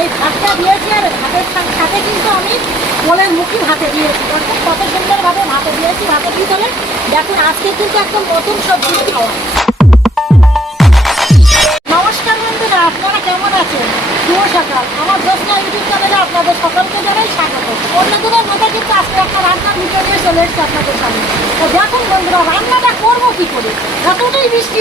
এই ভাতটা দিয়েছি আর ভাতের সাথে কিন্তু আমি কোলের মুখী ভাতে দিয়েছি। দেখুন কত সুন্দরভাবে ভাতে দিয়েছি। ভাতে দিয়ে দিলে দেখুন আজকে কিন্তু একদম নতুন সবজি খাওয়া। নমস্কার বন্ধুরা, আপনারা কেমন আছেন? শুভ সকাল। আমার জ্যোৎস্না ইউটিউব চ্যানেলে আপনাদের সকলকে জানাই স্বাগত। অন্যদিনের মধ্যে কিন্তু আজকে একটা রান্নার ভিডিও নিয়ে চলে এসেছে আপনাদের সামনে। তো দেখুন বন্ধুরা, রান্নাটা করবো কি করে? এতটাই বৃষ্টি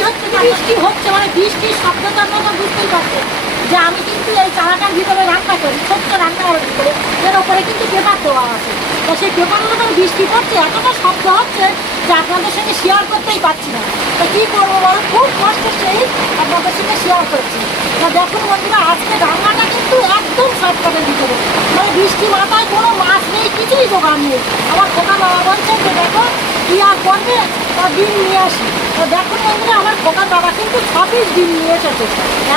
হচ্ছে মানে বৃষ্টির শব্দটা আপনারা বুঝতেই পারছেন যে আমি কিন্তু এই চারাটার ভিতরে রান্না করি, ছোট্ট রান্নাঘরের ভিতরে। এর ওপরে কিন্তু পেপার দেওয়া আছে। তো সেই পেপারের উপরে বৃষ্টি পড়ছে, এতটা শব্দ হচ্ছে যে আপনাদের সঙ্গে শেয়ার করতেই পারছি না। তো কী করবো বলো, খুব কষ্টের সহিত আপনাদের সঙ্গে শেয়ার করছি। তো দেখুন বন্ধুরা, আজকে রান্নাটা কিন্তু একদম শর্টকাটের ভিতরে। মানে বৃষ্টি মাথায় কোনো মাছ নেই, কিছুই জোগাড় নেই। আমার খোকা বাবা বলছেন যে দেখো কী আর করবে, ডিম নিয়ে আসি। তো দেখুন বন্ধুরা, আমার খোকার বাবা কিন্তু 6 পিস ডিম নিয়ে এসেছে।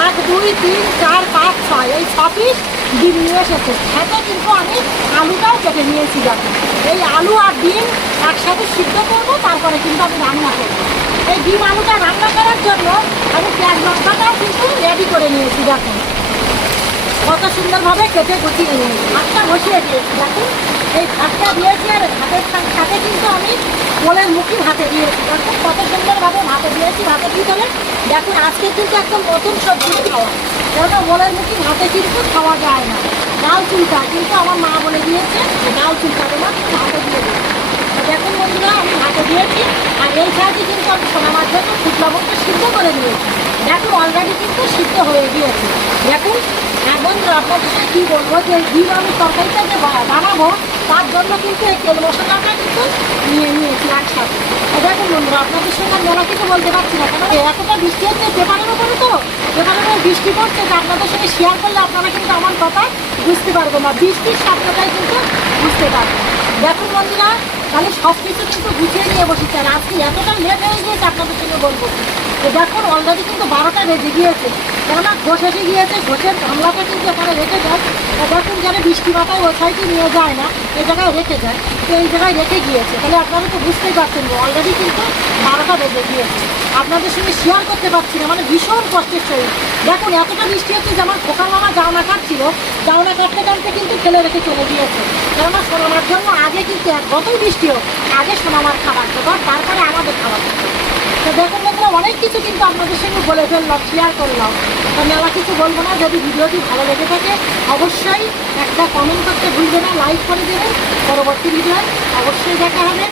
1 2 3 4 5 6 এই 6 পিস ডিম নিয়ে এসেছে। সাথে কিন্তু আমি আলুটাও কেটে নিয়েছি। দেখুন এই আলু আর ডিম একসাথে সিদ্ধ করবো, তারপরে কিন্তু আমি রান্না করবো। এই ডিম আলুটা রান্না করার জন্য আমি পেঁয়াজ লঙ্কাটাও কিন্তু রেডি করে নিয়েছি। দেখুন কত সুন্দরভাবে কেটে গুছিয়ে নিয়েছি। ভাতটা বসিয়ে দিয়েছি। দেখুন এই ভাতটা দিয়েছি আর ভাতের সাথে কিন্তু আমি কোলের মুখী ভাতে দিয়েছি। দেখুন কত সুন্দরভাবে ভাতে দিয়েছি। ভাতে দিয়ে দিলে দেখুন আজকে কিন্তু একদম নতুন সবজি খাওয়া। কেননা কোলের মুখী ভাতে কিন্তু খাওয়া যায় না, ডাল চুলকা। কিন্তু আমার মা বলে দিয়েছে যে ডাল চুলকাবে না, ভাতে দিয়ে দেবে। তো দেখুন বন্ধুরা, আমি ভাতে দিয়েছি। আর এই সাইডে কিন্তু আমি শোনাবার জন্য শুকনো মরিচটা সিদ্ধ করে দিয়েছি। দেখুন অলরেডি কিন্তু সিদ্ধ হয়ে গিয়েছে। দেখুন বন্ধুরা, আপনাদের সাথে কী বলবো যে ডিম আমি তরকারিটা যে বানাবো তার জন্য কিন্তু এই তেল মশলাটা কিন্তু নিয়ে নিয়েছি একসাথে। দেখুন বন্ধুরা, আপনাদের সঙ্গে মেলা কিছু বলতে পারছি না, কেন এতটা বৃষ্টি হচ্ছে পেপারের উপরে। তো পেপারের উপরে বৃষ্টি পড়ছে, যে আপনাদের সঙ্গে শেয়ার করলে আপনারা কিন্তু আমার কথা বুঝতে পারবেন না, বৃষ্টির শব্দটাই কিন্তু বুঝতে পারবেন। দেখুন বন্ধুরা, তাহলে সব কিছু কিন্তু গুছিয়ে নিয়ে বসেছে। আর আজকে এতটা লেট হয়ে গিয়েছে আপনাদের সঙ্গে বলবো। তো দেখুন অলরেডি কিন্তু 12টা বেজে গিয়েছে। কেননা ঘোষ এসে গিয়েছে, ঘোষের গামলাটা কিন্তু এখানে রেখে যায়। তো দেখুন যেন বৃষ্টি মাথায় ওই সাইডে নিয়ে যায় না, এই জায়গায় রেখে যায়। তো এই জায়গায় রেখে গিয়েছে। তাহলে আপনারা তো বুঝতেই পারছেন যে অলরেডি কিন্তু 12টা বেজে গিয়েছে। আপনাদের সঙ্গে শেয়ার করতে পারছি না, মানে ভীষণ কষ্টের সহিত। দেখুন এতটা বৃষ্টি হচ্ছে যে আমার খোকার মামা জাউনা কাটছিল, জাউনা কাটতে কাটতে কিন্তু ফেলে রেখে চলে গিয়েছে। কেননা সোনামার জন্য আগে কিন্তু যতই বৃষ্টি হোক আগে সোনামার খাবার খেতে, তারপরে আমাদের খাবার খেতে। তো দেখুন বন্ধুরা, অনেক কিছু কিন্তু আপনাদের সঙ্গে বলে ফেললাম, শেয়ার করলাম। তো মেলা কিছু বলবো না। যদি ভিডিওটি ভালো লেগে থাকে অবশ্যই একটা কমেন্ট করতে ভুলবে না, লাইক করে দেবেন। পরবর্তী ভিডিও অবশ্যই দেখা হবে।